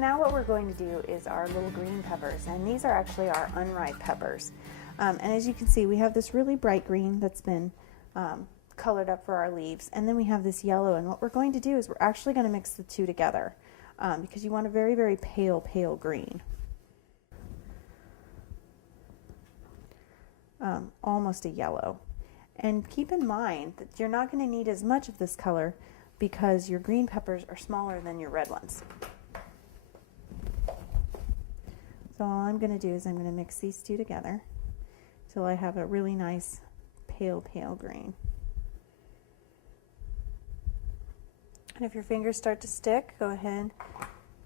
now what we're going to do is our little green peppers, and these are actually our unripe peppers. And as you can see, we have this really bright green that's been colored up for our leaves, and then we have this yellow, and what we're going to do is we're actually going to mix the two together because you want a very, very pale, pale green. Almost a yellow. And keep in mind that you're not going to need as much of this color because your green peppers are smaller than your red ones. So all I'm going to do is I'm going to mix these two together till I have a really nice pale, pale green. And if your fingers start to stick, go ahead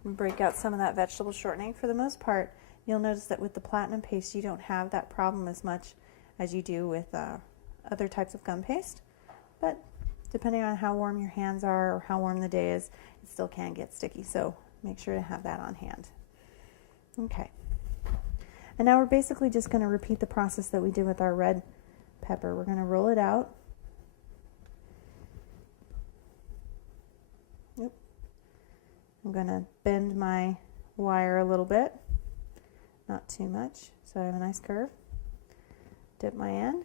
and break out some of that vegetable shortening. For the most part, you'll notice that with the platinum paste, you don't have that problem as much as you do with other types of gum paste. But depending on how warm your hands are or how warm the day is, it still can get sticky. So make sure to have that on hand. Okay. And now we're basically just going to repeat the process that we did with our red pepper. We're going to roll it out. Yep. I'm going to bend my wire a little bit, not too much, so I have a nice curve. Dip my end.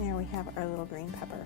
There we have our little green pepper.